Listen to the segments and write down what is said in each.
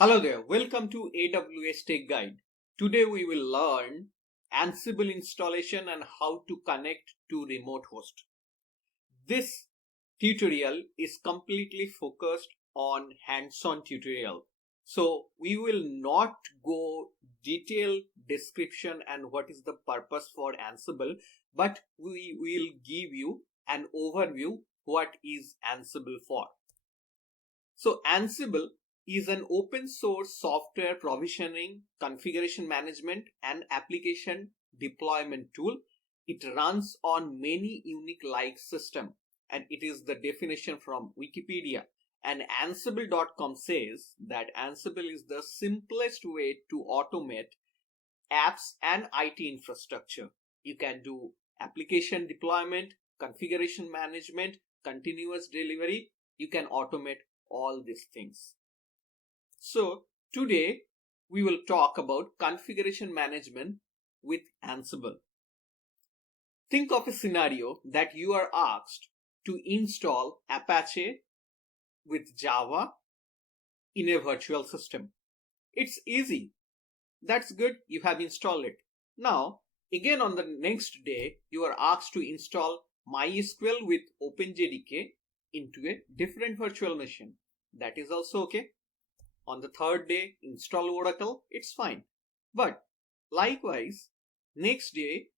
Hello there, welcome to AWS Tech Guide. Today we will learn Ansible installation and how to connect to remote host. This tutorial is completely focused on hands-on tutorial. So we will not go detailed description and what is the purpose for Ansible, but we will give you an overview what is Ansible for. So Ansible is an open source software provisioning, configuration management, and application deployment tool. It runs on many Unix-like systems, and it is the definition from Wikipedia. And Ansible.com says that Ansible is the simplest way to automate apps and IT infrastructure. You can do application deployment, configuration management, continuous delivery. You can automate all these things. So today we will talk about configuration management with Ansible. Think of a scenario that you are asked to install Apache with Java in a virtual system. It's easy. That's good, you have installed it. Now, again on the next day, you are asked to install MySQL with OpenJDK into a different virtual machine. That is also okay. On the third day, install Oracle, it's fine. But likewise, next day,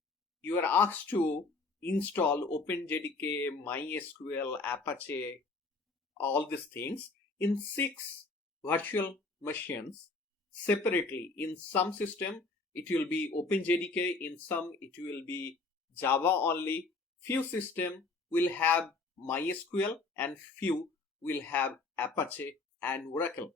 you are asked to install OpenJDK, MySQL, Apache, all these things in 6 virtual machines separately. In some system, it will be OpenJDK, in some it will be Java only. Few system will have MySQL and few will have Apache and Oracle.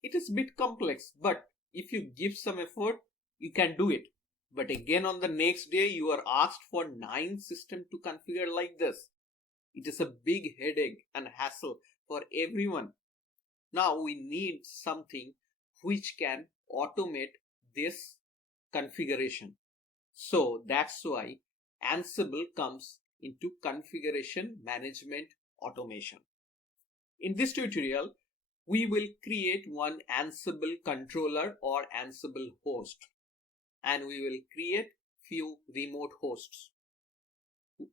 It is a bit complex, but if you give some effort, you can do it. But again on the next day, you are asked for 9 systems to configure like this. It is a big headache and hassle for everyone. Now we need something which can automate this configuration. So that's why Ansible comes into configuration management automation. In this tutorial, we will create one Ansible controller or Ansible host, and we will create few remote hosts.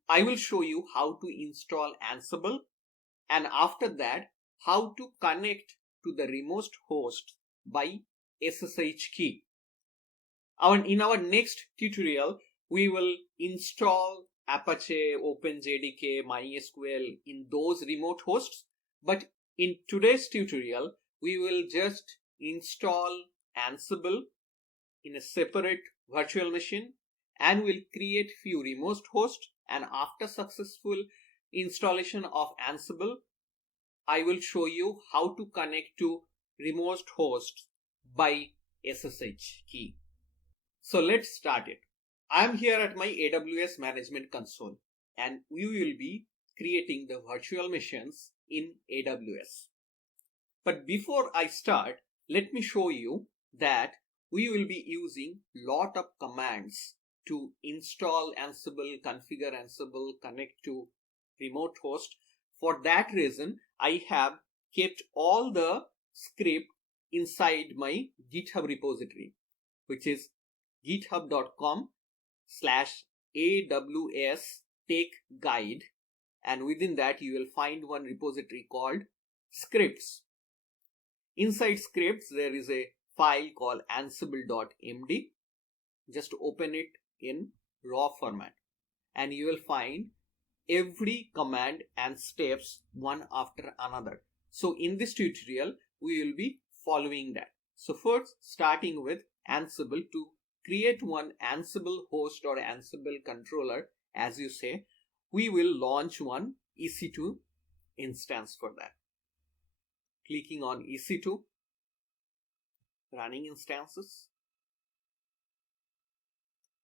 I will show you how to install Ansible, and after that how to connect to the remote host by SSH key. In our next tutorial, we will install Apache, OpenJDK, MySQL in those remote hosts, but in today's tutorial, we will just install Ansible in a separate virtual machine and we'll create few remote hosts, and after successful installation of Ansible, I will show you how to connect to remote hosts by SSH key. So let's start it. I'm here at my AWS management console and we will be creating the virtual machines in AWS. But before I start, let me show you that we will be using lot of commands to install Ansible, configure Ansible, connect to remote host. For that reason, I have kept all the script inside my GitHub repository, which is github.com/AWS Tech Guide. And within that you will find one repository called scripts. Inside scripts there is a file called ansible.md. Just open it in raw format and you will find every command and steps one after another. So in this tutorial we will be following that. So first, starting with Ansible, to create one Ansible host or Ansible controller, as you say, we will launch one EC2 instance for that. Clicking on EC2, running instances,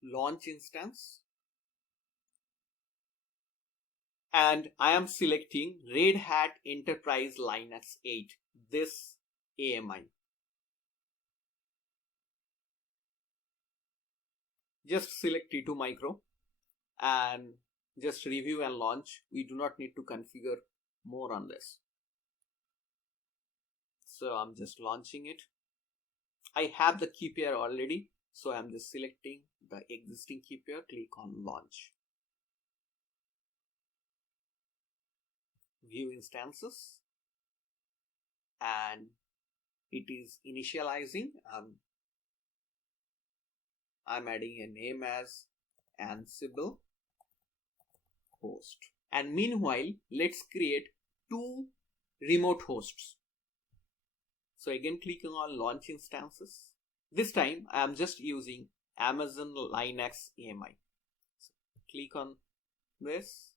launch instance, and I am selecting Red Hat Enterprise Linux 8, this AMI. Just select T2 Micro and just review and launch. We do not need to configure more on this. So I'm just launching it. I have the key pair already, so I'm just selecting the existing key pair, click on launch. View instances, and it is initializing. I'm adding a name as Ansible host. And meanwhile, let's create two remote hosts. So again, clicking on launch instances. This time I am just using Amazon Linux AMI. So click on this.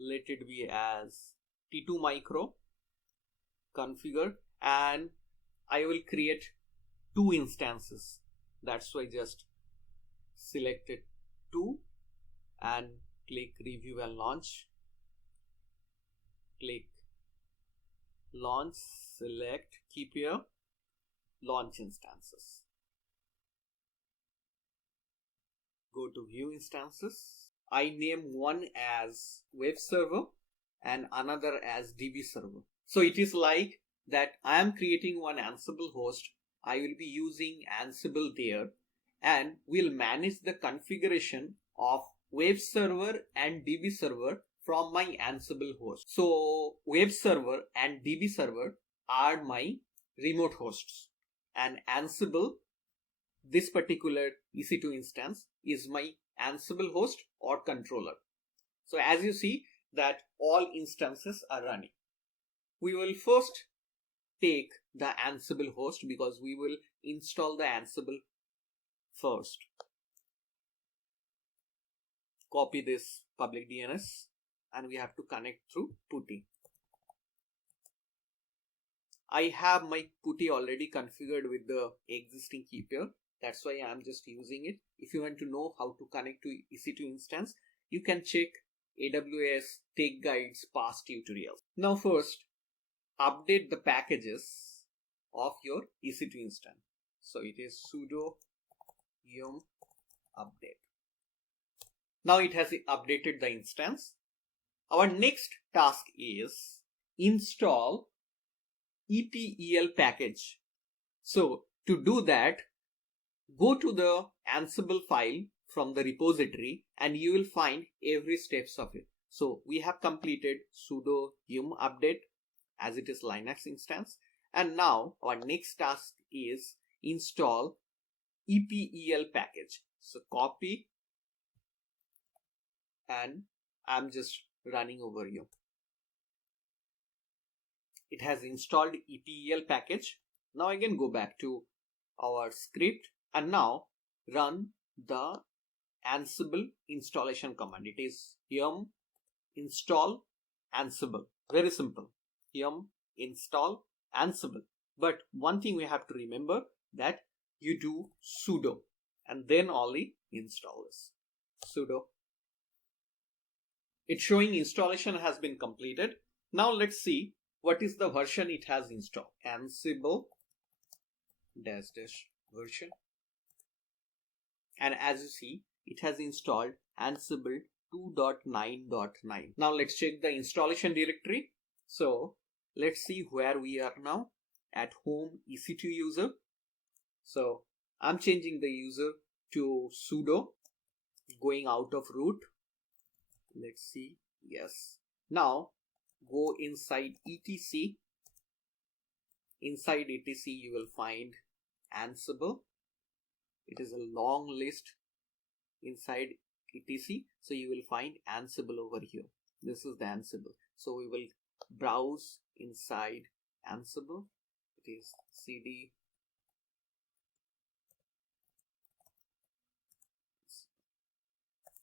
Let it be as T2 micro, configure, and I will create two instances. That's why just selected two and click review and launch. Click launch, select key pair, launch instances. Go to view instances. I name one as web server and another as DB server. So it is like that I am creating one Ansible host. I will be using Ansible there, and we'll manage the configuration of web server and DB server from my Ansible host. So web server and DB server are my remote hosts, and Ansible, this particular EC2 instance, is my Ansible host or controller. So as you see that all instances are running. We will first take the Ansible host because we will install the Ansible first. Copy this public DNS and we have to connect through PuTTY. I have my PuTTY already configured with the existing key pair. That's why I'm just using it. If you want to know how to connect to EC2 instance, you can check AWS Tech Guide's past tutorials. Now first, update the packages of your EC2 instance. So it is sudo yum update. Now it has updated the instance. Our next task is install EPEL package. So to do that, go to the Ansible file from the repository and you will find every steps of it. So we have completed sudo yum update as it is Linux instance. And now our next task is install EPEL package. So copy, and I'm just running over you. It has installed EPEL package. Now again go back to our script and now run the Ansible installation command. It is yum install Ansible. Very simple. Yum install Ansible. But one thing we have to remember, that you do sudo and then only install this. Sudo. It's showing installation has been completed. Now let's see what is the version it has installed. Ansible -- version. And as you see, it has installed Ansible 2.9.9. Now let's check the installation directory. So let's see where we are now. At home EC2 user. So I'm changing the user to sudo, going out of root. Let's see. Yes. Now go inside etc. Inside etc you will find Ansible. It is a long list inside etc. So you will find Ansible over here. This is the Ansible. So we will browse inside Ansible. It is cd .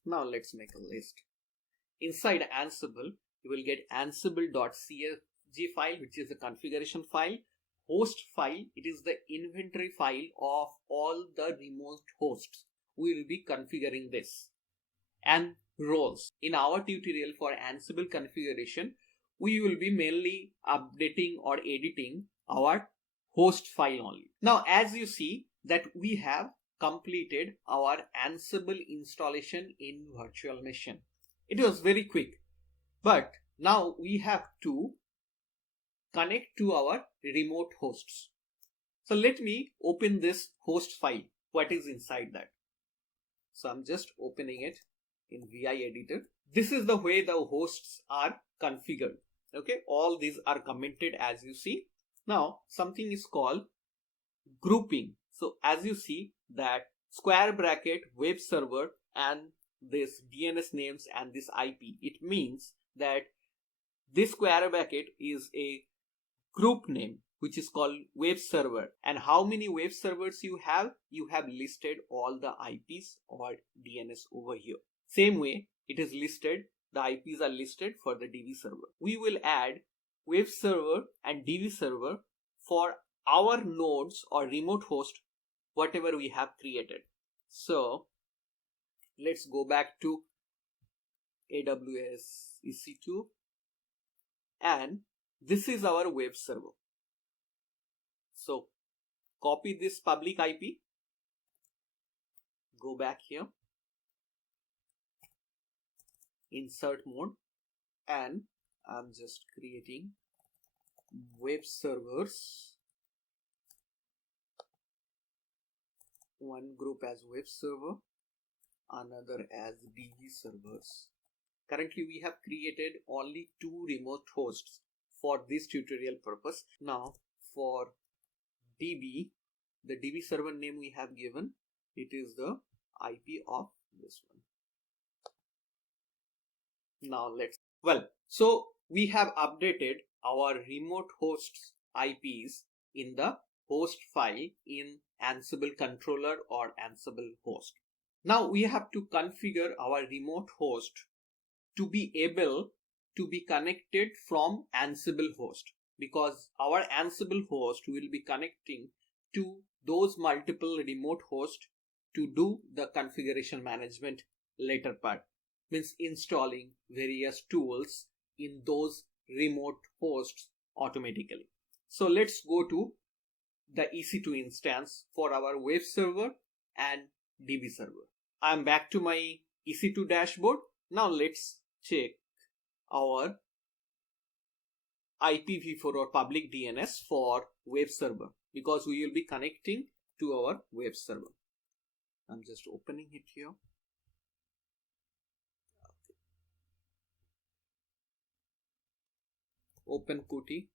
Now let's make a list. Inside Ansible, you will get ansible.csv file, which is the configuration file. Host file, it is the inventory file of all the remote hosts. We will be configuring this. And roles. In our tutorial for Ansible configuration, we will be mainly updating or editing our host file only. Now, as you see that we have completed our Ansible installation in virtual machine. It was very quick, but now we have to connect to our remote hosts. So let me open this host file. What is inside that? So I'm just opening it in VI editor. This is the way the hosts are configured. Okay, all these are commented as you see. Now something is called grouping. So as you see that square bracket web server and this DNS names and this IP, it means that this square bracket is a group name which is called web server. And how many web servers you have listed all the IPs or DNS over here. Same way it is listed, the IPs are listed for the DB server. We will add web server and DB server for our nodes or remote host, whatever we have created. So let's go back to AWS EC2, and this is our web server. So copy this public IP, go back here, insert mode, and I'm just creating web servers. One group as web server, another as DB servers. Currently we have created only 2 remote hosts for this tutorial purpose. Now for DB, the DB server name we have given, it is the IP of this one. Now so we have updated our remote hosts IPs in the host file in Ansible controller or Ansible host. Now we have to configure our remote host to be able to be connected from Ansible host, because our Ansible host will be connecting to those multiple remote hosts to do the configuration management later part, means installing various tools in those remote hosts automatically. So let's go to the EC2 instance for our web server and DB server. I'm back to my EC2 dashboard. Now let's check our IPv4 or public DNS for web server, because we will be connecting to our web server. I'm just opening it here. Open PuTTY.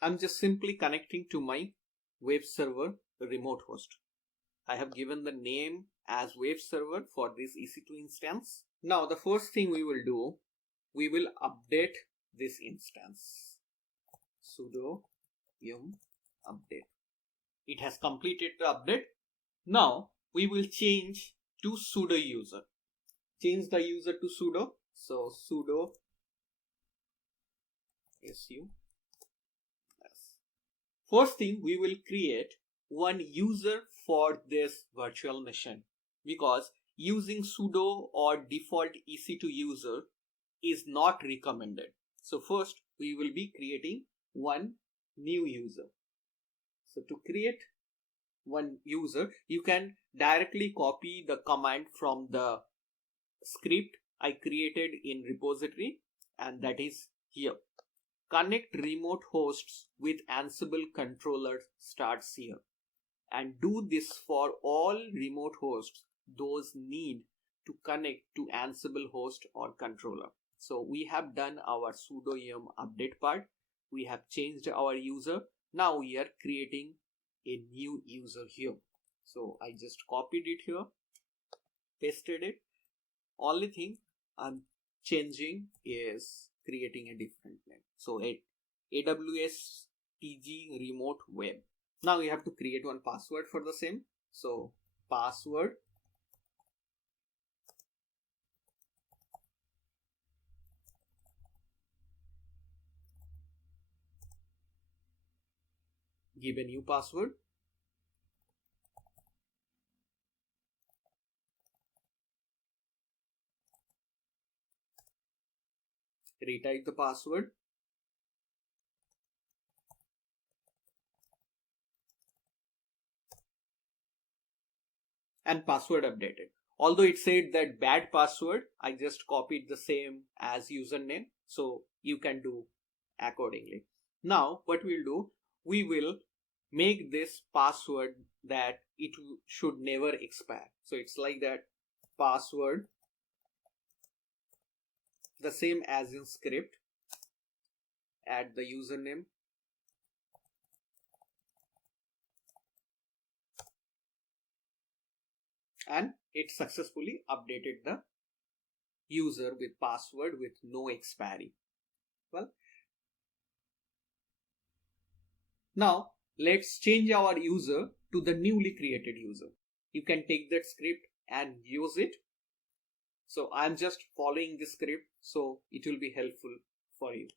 I'm just simply connecting to my web server remote host. I have given the name as web server for this EC2 instance. Now the first thing we will do, we will update this instance. Sudo yum update. It has completed the update. Now we will change to sudo user. Change the user to sudo. So sudo su. First thing, we will create one user for this virtual machine, because using sudo or default EC2 user is not recommended. So first we will be creating one new user. So to create one user, you can directly copy the command from the script I created in repository, and that is here. Connect remote hosts with Ansible controller starts here, and do this for all remote hosts those need to connect to Ansible host or controller. So we have done our sudo yum update part. We have changed our user. Now we are creating a new user here. So I just copied it here, pasted it. Only thing I'm changing is creating a different name. So AWS TG remote web. Now we have to create one password for the same. So password give a new password. Retype the password. And password updated. Although it said that bad password, I just copied the same as username, so you can do accordingly. Now what we'll do, we will make this password that it should never expire. So it's like that, password, the same as in script, add the username, and it successfully updated the user with password with no expiry. Well, now let's change our user to the newly created user. You can take that script and use it. So I'm just following the script, so it will be helpful for you.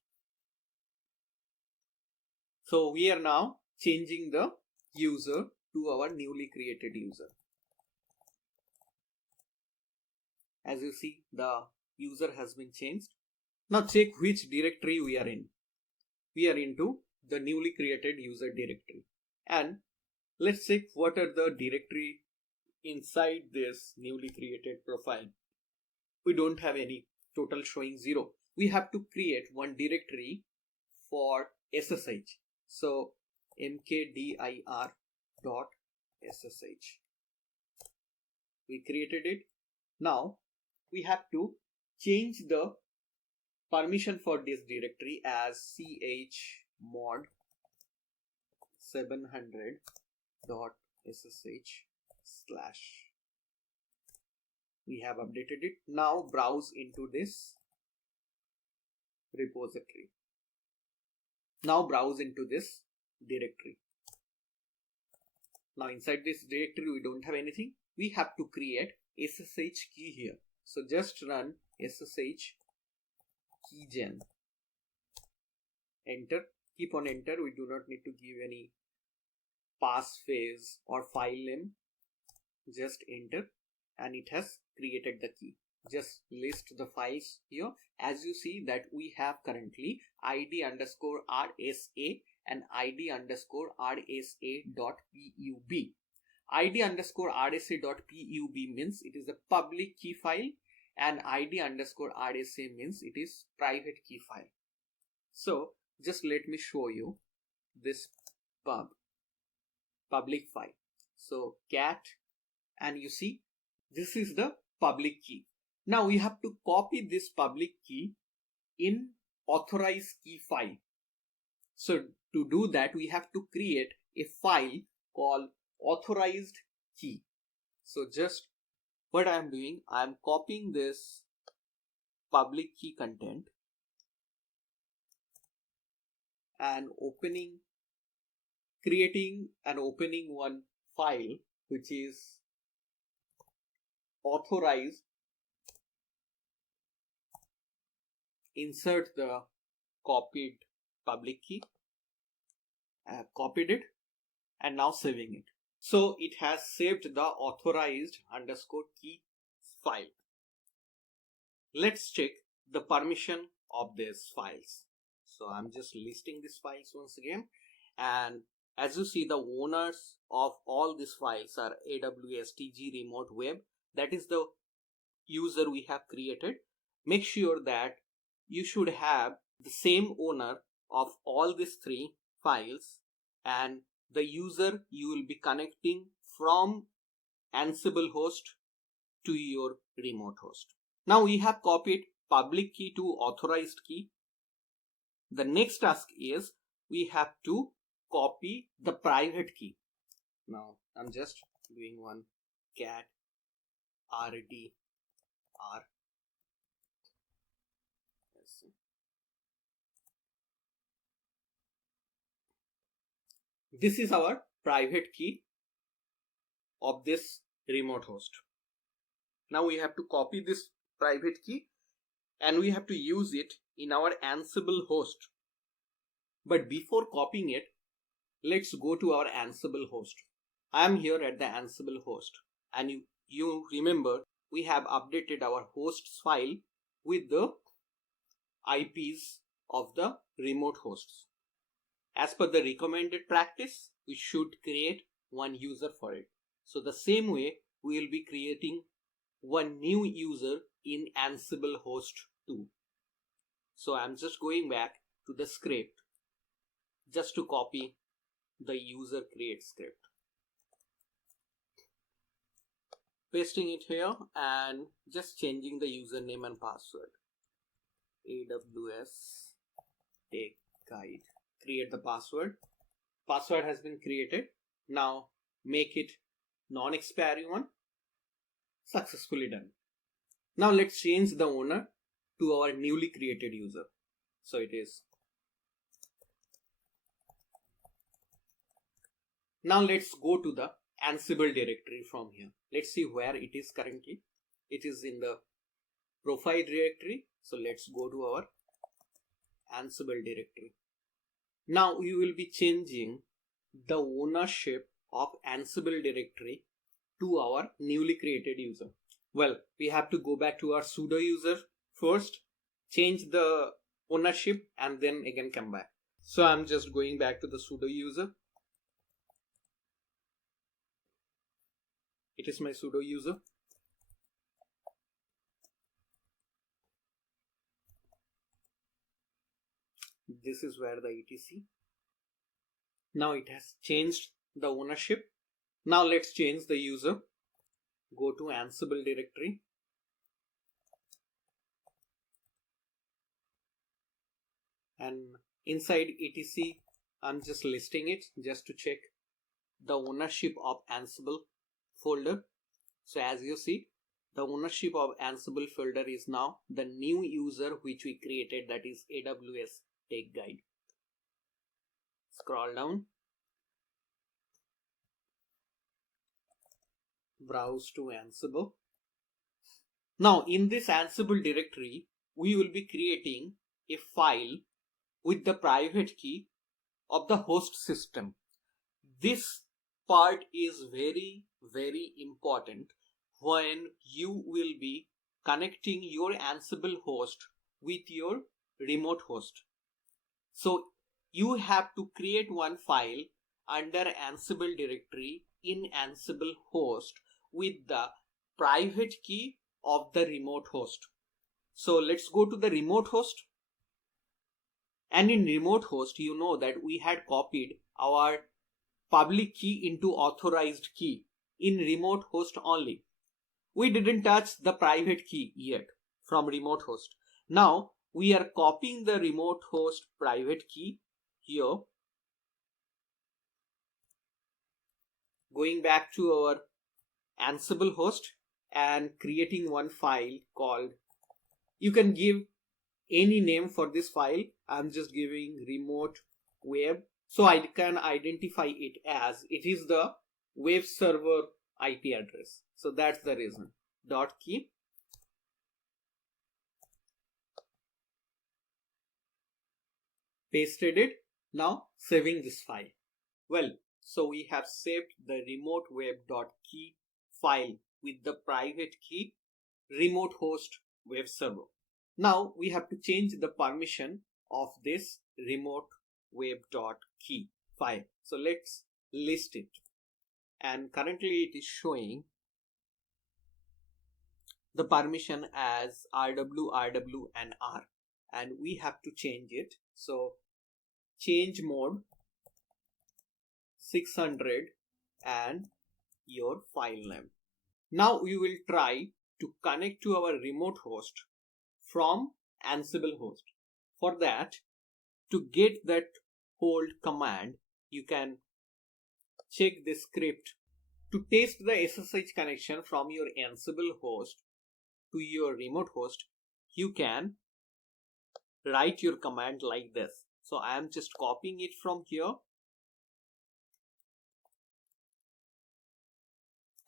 So we are now changing the user to our newly created user. As you see, the user has been changed. Now check which directory we are in. We are into the newly created user directory. And let's check what are the directory inside this newly created profile. We don't have any, total showing 0. We have to create one directory for SSH. So mkdir.ssh. We created it. Now we have to change the permission for this directory as chmod 700.ssh/. We have updated it. Now browse into this repository. Now browse into this directory. Now inside this directory we don't have anything. We have to create SSH key here. So just run SSH keygen. Enter. Keep on enter. We do not need to give any passphrase or file name. Just enter and it has created the key. Just list the files here. As you see that we have currently id_rsa and id_rsa.pub. id_rsa.pub means it is a public key file and id_rsa means it is private key file. So just let me show you this public file. So cat, and you see this is the public key. Now we have to copy this public key in authorized key file. So to do that we have to create a file called authorized key. So just what I am doing, I am copying this public key content and creating and opening one file which is authorized. Insert the copied public key. I have copied it and now saving it. So it has saved the authorized_key file. Let's check the permission of these files. So I'm just listing these files once again, and as you see the owners of all these files are AWS TG Remote Web. That is the user we have created. Make sure that you should have the same owner of all these 3 files, and the user you will be connecting from Ansible host to your remote host. Now we have copied public key to authorized key. The next task is we have to copy the private key. Now I'm just doing one cat rdr. This is our private key of this remote host. Now we have to copy this private key and we have to use it in our Ansible host. But before copying it, let's go to our Ansible host. I am here at the Ansible host, and you remember we have updated our hosts file with the IPs of the remote hosts. As per the recommended practice, we should create one user for it. So the same way we will be creating one new user in Ansible host 2. So I'm just going back to the script just to copy the user create script. Pasting it here and just changing the username and password. AWS Take Guide. Create the password. Password has been created. Now make it non-expiry one. Successfully done. Now let's change the owner to our newly created user. So it is. Now let's go to the Ansible directory from here. Let's see where it is currently. It is in the profile directory. So let's go to our Ansible directory. Now we will be changing the ownership of Ansible directory to our newly created user. Well, we have to go back to our sudo user first, change the ownership, and then again come back. So I'm just going back to the sudo user. It is my sudo user. This is where the etc. Now it has changed the ownership. Now let's change the user. Go to Ansible directory. And inside etc, I'm just listing it just to check the ownership of Ansible folder. So as you see, the ownership of Ansible folder is now the new user which we created, that is AWS Take Guide. Scroll down, browse to Ansible. Now in this Ansible directory, we will be creating a file with the private key of the host system. This part is very, very important when you will be connecting your Ansible host with your remote host. So you have to create one file under Ansible directory in Ansible host with the private key of the remote host. So let's go to the remote host. And in remote host, you know that we had copied our public key into authorized key in remote host only. We didn't touch the private key yet from remote host. Now we are copying the remote host private key here. Going back to our Ansible host and creating one file called, you can give any name for this file. I'm just giving remote web, so I can identify it as it is the web server IP address. So that's the reason. Dot key. Pasted it. Now saving this file. Well, so we have saved the remote web.key file with the private key remote host web server. Now we have to change the permission of this remote web.key file. So let's list it. And currently it is showing the permission as RW, RW and R. And we have to change it. So change mode 600 and your file name. Now we will try to connect to our remote host from Ansible host. For that, to get that hold command, you can check the script to test the SSH connection from your Ansible host to your remote host. You can write your command like this. So I am just copying it from here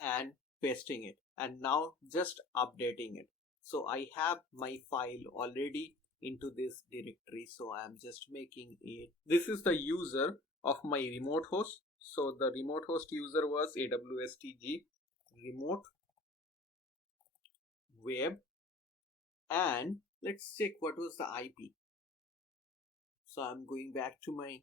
and pasting it, and now just updating it. So I have my file already into this directory, so I am just making it. This is the user of my remote host. So the remote host user was AWSTG remote web, and let's check what was the IP. So I'm going back to my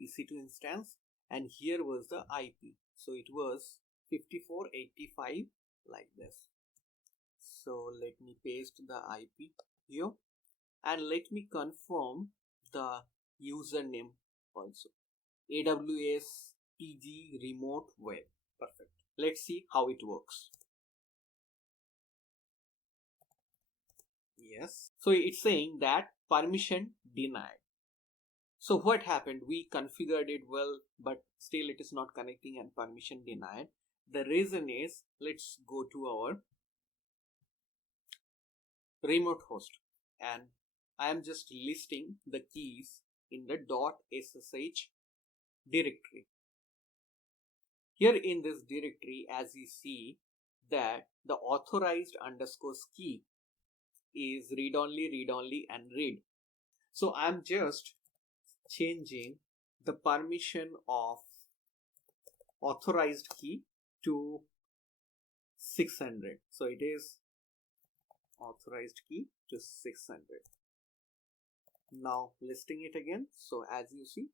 EC2 instance, and here was the IP. So it was 5485 like this. So let me paste the IP here and let me confirm the username also. AWS PG Remote Web. Perfect. Let's see how it works. Yes. So it's saying that permission denied. So what happened? We configured it well, but still it is not connecting and permission denied. The reason is, let's go to our remote host and I am just listing the keys in the .ssh directory. Here in this directory, as you see that the authorized underscore key is read only and read. So I'm just changing the permission of authorized key to 600. So it is authorized key to 600. Now listing it again. So as you see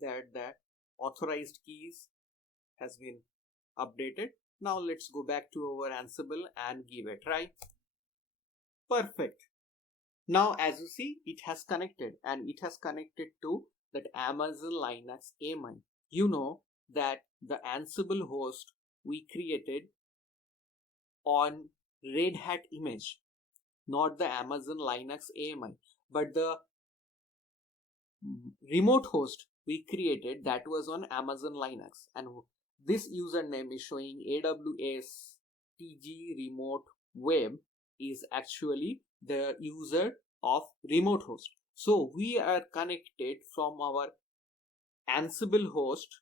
that authorized keys has been updated. Now let's go back to our Ansible and give a try. Perfect. Now as you see, it has connected and it has connected to that Amazon Linux AMI. You know that the Ansible host we created on Red Hat image, not the Amazon Linux AMI, but the remote host we created that was on Amazon Linux, and this username is showing AWS PG Remote Web is actually the user of remote host. So we are connected from our Ansible host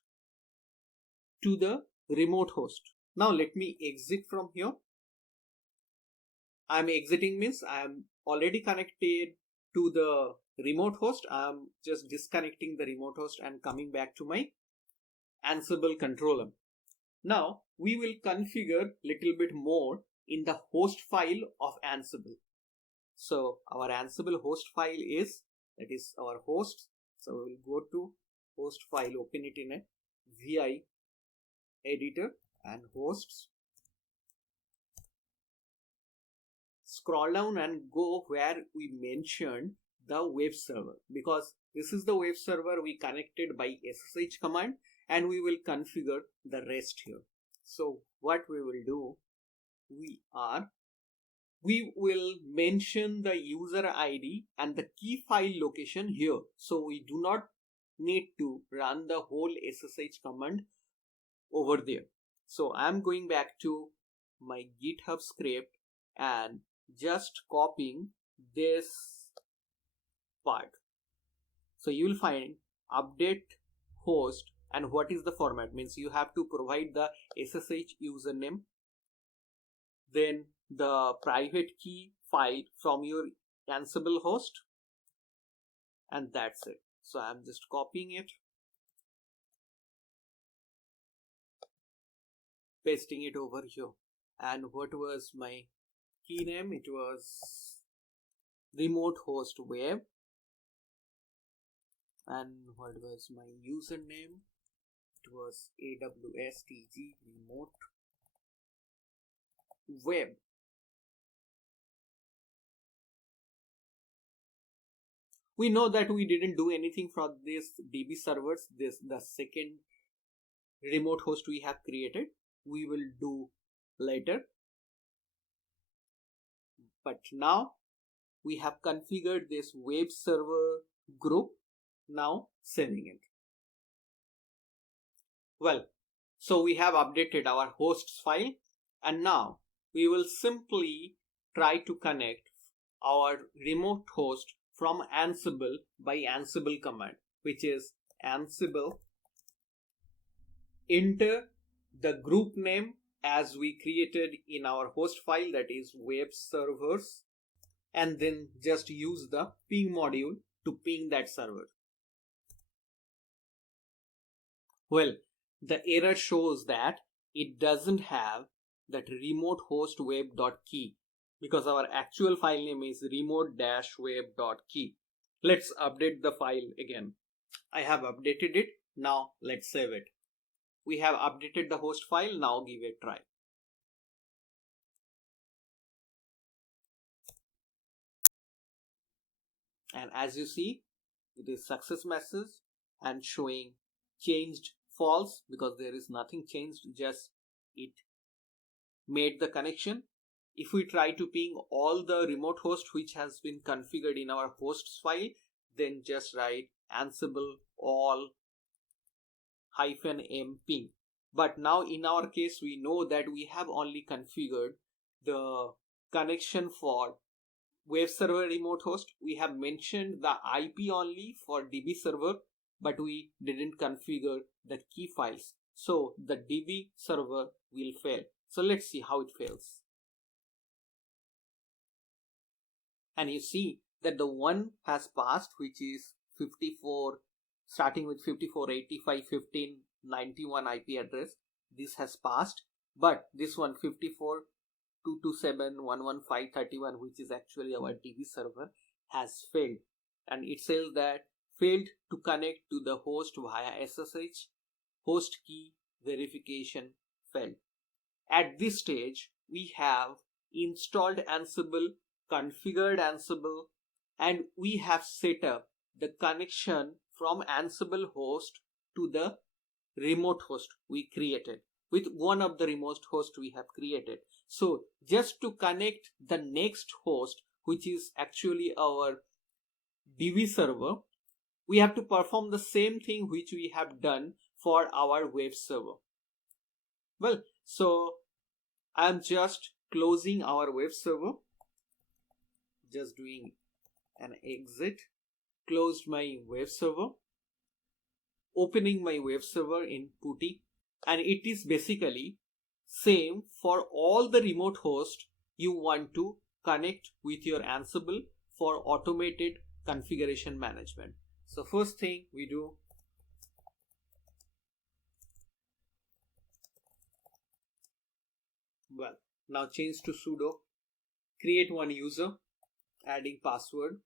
to the remote host. Now let me exit from here. I'm exiting means I am already connected to the remote host. I'm just disconnecting the remote host and coming back to my Ansible controller. Now we will configure little bit more in the host file of Ansible. So our Ansible host file is, that is our host. So we will go to host file, open it in a VI editor and hosts. Scroll down and go where we mentioned the web server, because this is the web server we connected by SSH command, and we will configure the rest here. So what we will do, we will mention the user ID and the key file location here. So we do not need to run the whole SSH command over there. So I'm going back to my GitHub script and just copying this part. So you will find update host, and what is the format means you have to provide the SSH username, then the private key file from your Ansible host, and that's it. So I'm just copying it, pasting it over here. And what was my key name? It was remote host web. And what was my username? It was AWS TG remote web. We know that we didn't do anything from this DB servers. This the second remote host we have created. We will do later. But now we have configured this web server group. Now saving it. Well, so we have updated our hosts file, and now we will simply try to connect our remote host from Ansible by Ansible command, which is Ansible. Enter the group name as we created in our host file, that is web servers, and then just use the ping module to ping that server. Well, the error shows that it doesn't have that remote host web.key because our actual file name is remote-web.key. Let's update the file again. I have updated it. Now let's save it. We have updated the host file. Now give it a try. And as you see, it is success message and showing changed false because there is nothing changed, just it made the connection. If we try to ping all the remote host which has been configured in our hosts file, then just write Ansible all -m ping. But now in our case, we know that we have only configured the connection for web server remote host. We have mentioned the IP only for DB server, but we didn't configure the key files. So the DB server will fail. So let's see how it fails. And you see that the one has passed, which is 54, starting with 54.85.15.91 IP address. This has passed, but this one 54.227.115.31, which is actually our DB server, has failed. And it says that failed to connect to the host via SSH, host key verification failed. At this stage, we have installed Ansible, configured Ansible, and we have set up the connection from Ansible host to the remote host we created with one of the remote hosts we have created. So just to connect the next host, which is actually our DB server, we have to perform the same thing which we have done for our web server. Well, so I'm just closing our web server, just doing an exit, closed my web server, opening my web server in PuTTY, and it is basically same for all the remote hosts you want to connect with your Ansible for automated configuration management. So first thing we do, well, now change to sudo, create one user, adding password,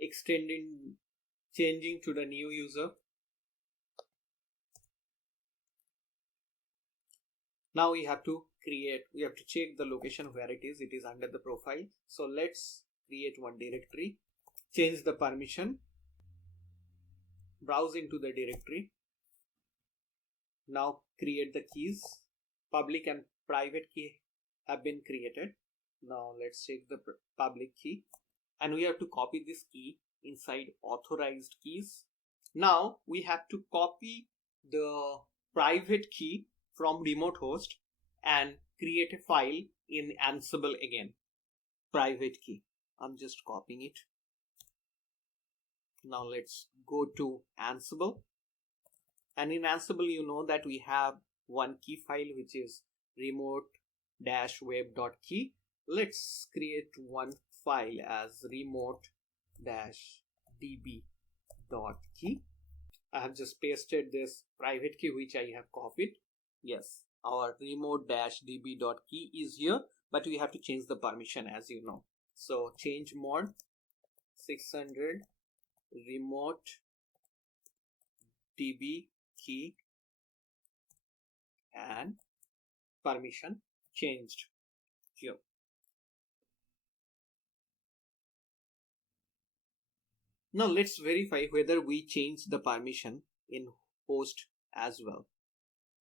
extending, changing to the new user. Now we have to check the location where it is under the profile. So let's create one directory, change the permission, browse into the directory. Now create the keys, public and private key have been created. Now let's check the public key, and we have to copy this key inside authorized keys. Now we have to copy the private key from remote host and create a file in Ansible again. Private key, I'm just copying it. Now let's go to Ansible, and in Ansible you know that we have one key file which is remote-web.key. Let's create one file as remote-db.key. I have just pasted this private key which I have copied. Yes, our remote-db.key is here, but we have to change the permission, as you know. So change mode 600 remote db key and permission changed here. Now let's verify whether we changed the permission in host as well.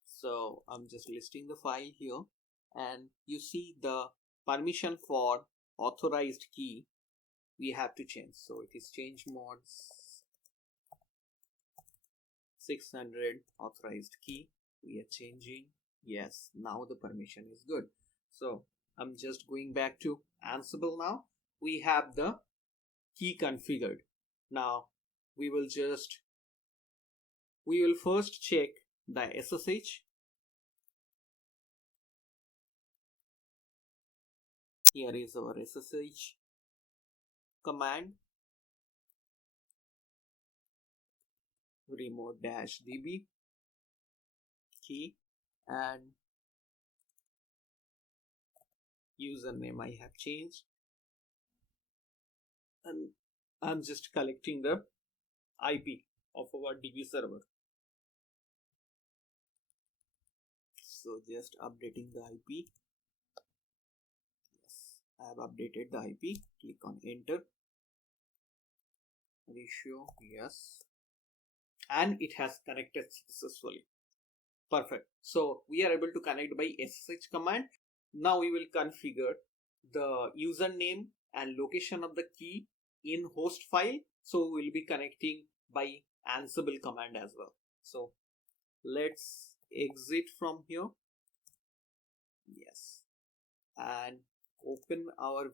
So I'm just listing the file here, and you see the permission for authorized key we have to change. So it is change modes 600 authorized key. We are changing. Yes, now the permission is good. So I'm just going back to Ansible now. We have the key configured. Now we will first check the SSH. Here is our SSH command, remote-db key, and username I have changed, and I'm just collecting the IP of our DB server. So just updating the IP. Yes, I have updated the IP. Click on enter. ratio, yes, and it has connected successfully. Perfect. So we are able to connect by SSH command. Now we will configure the username and location of the key in host file. So we will be connecting by Ansible command as well. So let's exit from here. Yes, and open our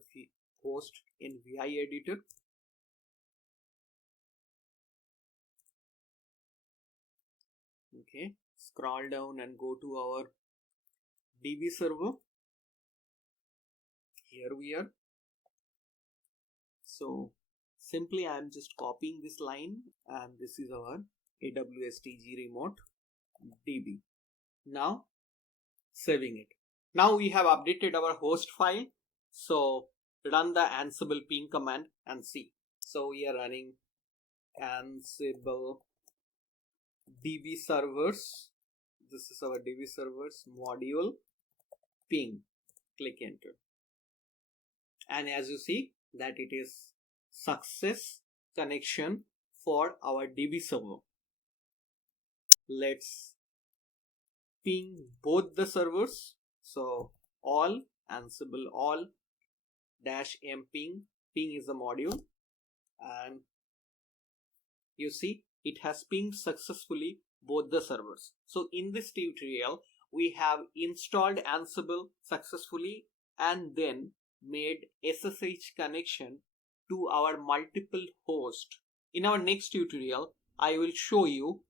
host in VI editor. Okay, scroll down and go to our DB server. Here we are. So simply I am just copying this line, and this is our AWS TG remote DB. Now saving it. Now we have updated our host file. So run the Ansible ping command and see. So we are running Ansible DB servers. This is our DB servers module ping. Click enter. And as you see that it is success connection for our DB server. Let's ping both the servers. So all Ansible all -m ping is a module, and you see it has pinged successfully both the servers. So in this tutorial we have installed Ansible successfully and then made SSH connection to our multiple hosts. In our next tutorial I will show you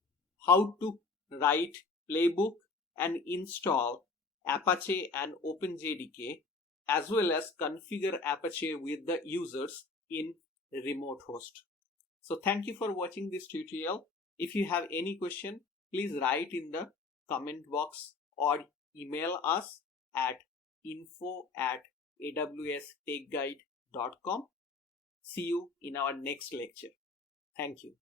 how to write playbook and install Apache and OpenJDK, as well as configure Apache with the users in remote host. So thank you for watching this tutorial. If you have any question, please write in the comment box or email us at info@awstechguide.com. See you in our next lecture. Thank you.